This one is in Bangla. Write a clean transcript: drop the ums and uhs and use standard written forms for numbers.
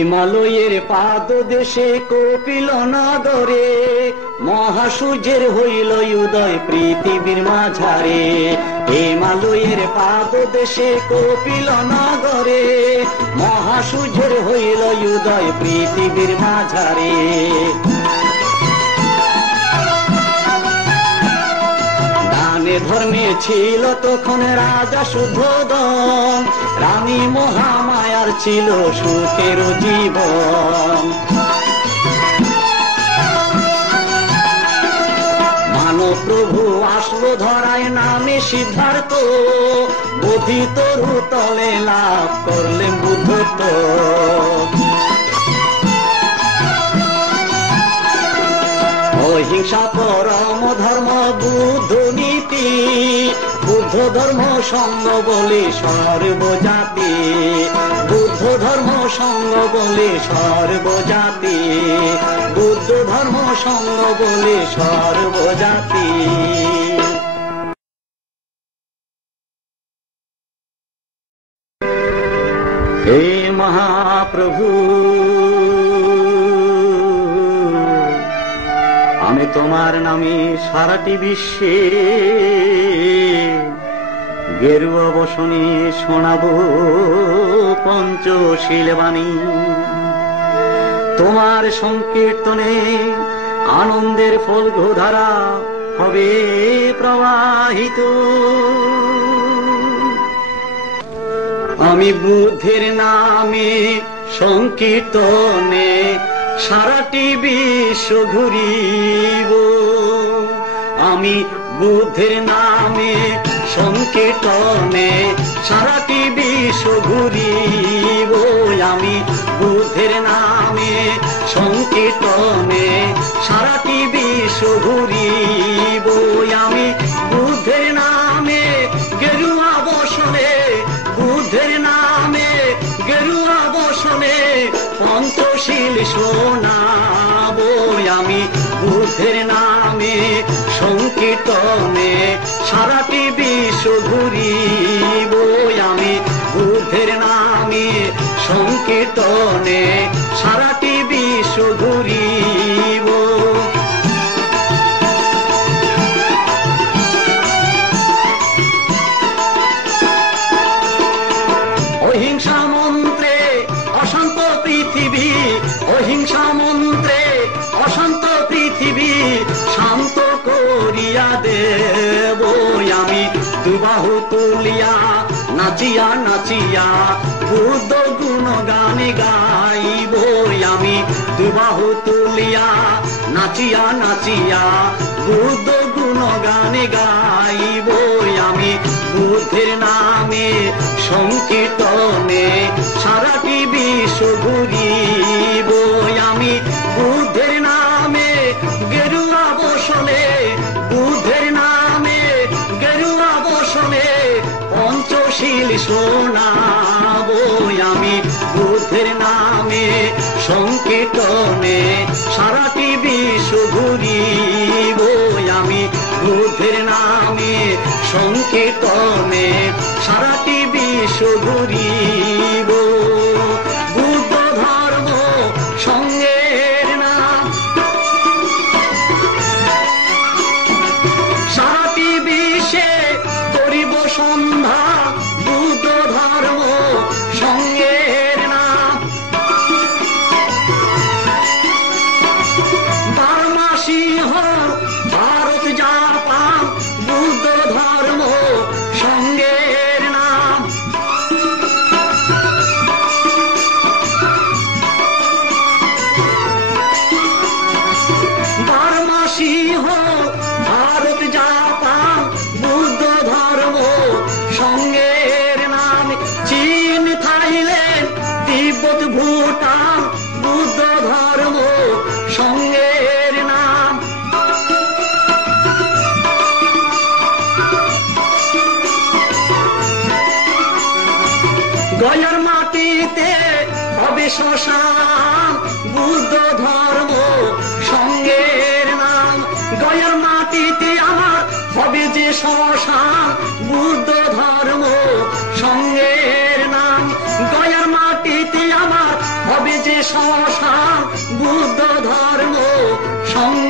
হিমালয়ের পাদদেশে কপিল নগরে মহাসূর্যের হইল উদয় পৃথিবীর মাঝারে। হিমালয়ের পাদদেশে কপিল নগরে মহাসূর্যের হইল উদয় পৃথিবীর মাঝারে। দানে ধর্মে ছিল তখন রাজা শুদ্ধোদন, রানী মহামায়ার ছিল সুখের জীবন। মানব প্রভু আসলো ধরায় নামে সিদ্ধার্থ, বুদ্ধি তরু তলে লাভ করলেন বুদ্ধত্ব। অহিংসা পরম ধর্ম বুদ্ধ নীতি, বুদ্ধ ধর্ম সঙ্গ বলে সর্বজাতি। বুদ্ধ ধর্ম সঙ্গ বলে সর্বজাতি, বুদ্ধ ধর্ম সঙ্গ বলে সর্বজাতি। হে মহাপ্রভু, আমি তোমার নামে সারাটি বিশ্বে গেরুয়া বসনে শোনাবো পঞ্চশীল বাণী। তোমার সংকীর্তনে আনন্দের ফল্গুধারা হবে প্রবাহিত। আমি বুদ্ধের নামে সংকীর্তনে সারাটি বিশ্ব ঘুরিব। আমি বুদ্ধের নামে সংকীর্তনে সারাটি বিশ্ব ঘুরিব। আমি বুদ্ধের নামে সংকীর্তনে সারাটি বিশ্ব ঘুরিব। আমি বুদ্ধের নামে গেরুয়া বসনে, বুদ্ধের নামে গেরুয়া বসনে পঞ্চশীল শোনাবো। আমি বুদ্ধের নামে সংকীর্তনে সারাটি বিশ্ব ঘুরিব। আমি বুদ্ধের নামে সংকীর্তনে সারাটি বিশ্ব ঘুরিব। অহিংসা মন্ত্রে অশান্ত পৃথিবী, অহিংসা মন্ত্রে অশান্ত পৃথিবী শান্ত করিয়া দেব। আমি দুবাহু তুলিয়া নাচিয়া নাচিয়া বুদ্ধ গুণগানে গাইব। আমি দুবাহু তুলিয়া নাচিয়া নাচিয়া বুদ্ধ গুণগানে গাইব। আমি বুদ্ধের নামে সংকীর্তনে সারাটি বিশ্ব ঘুরিব। আমি বুদ্ধের নামে গেরুয়া বসনে, বুদ্ধের নামে গেরুয়া বসনে পঞ্চশীল শোনাবো। আমি বুদ্ধের নামে সংকীর্তনে সারাটি বিশ্ব ঘুরিব। আমি বুদ্ধের নামে সংকীর্তনে সারাটি বিশ্ব ঘুরিব। বুদ্ধ ধর্ম সঙ্গের নাম সারাটি বিশ্বে করিব সন্ধ্যা। বুদ্ধ ধর্ম সঙ্গের নাম বার্মা সিংহ ভারত জাপান বুদ্ধ ধর্ম সঙ্গের নাম। বার্মা সিংহ ভারত জাপান বুদ্ধ ধর্ম সঙ্গের নাম। চীন থাইল্যান্ড তিব্বত ভুটান বুদ্ধ ধর্ম সঙ্গের নাম। গয়ার মাটিতে হবে শ্মশান বুদ্ধ ধর্ম সঙ্গের নাম। গয়ার মাটিতে আমার হবে যে শ্মশান বুদ্ধ ধর্ম সঙ্গের নাম। গয়ার মাটিতে আমার হবে যে শ্মশান বুদ্ধ ধর্ম সঙ্গ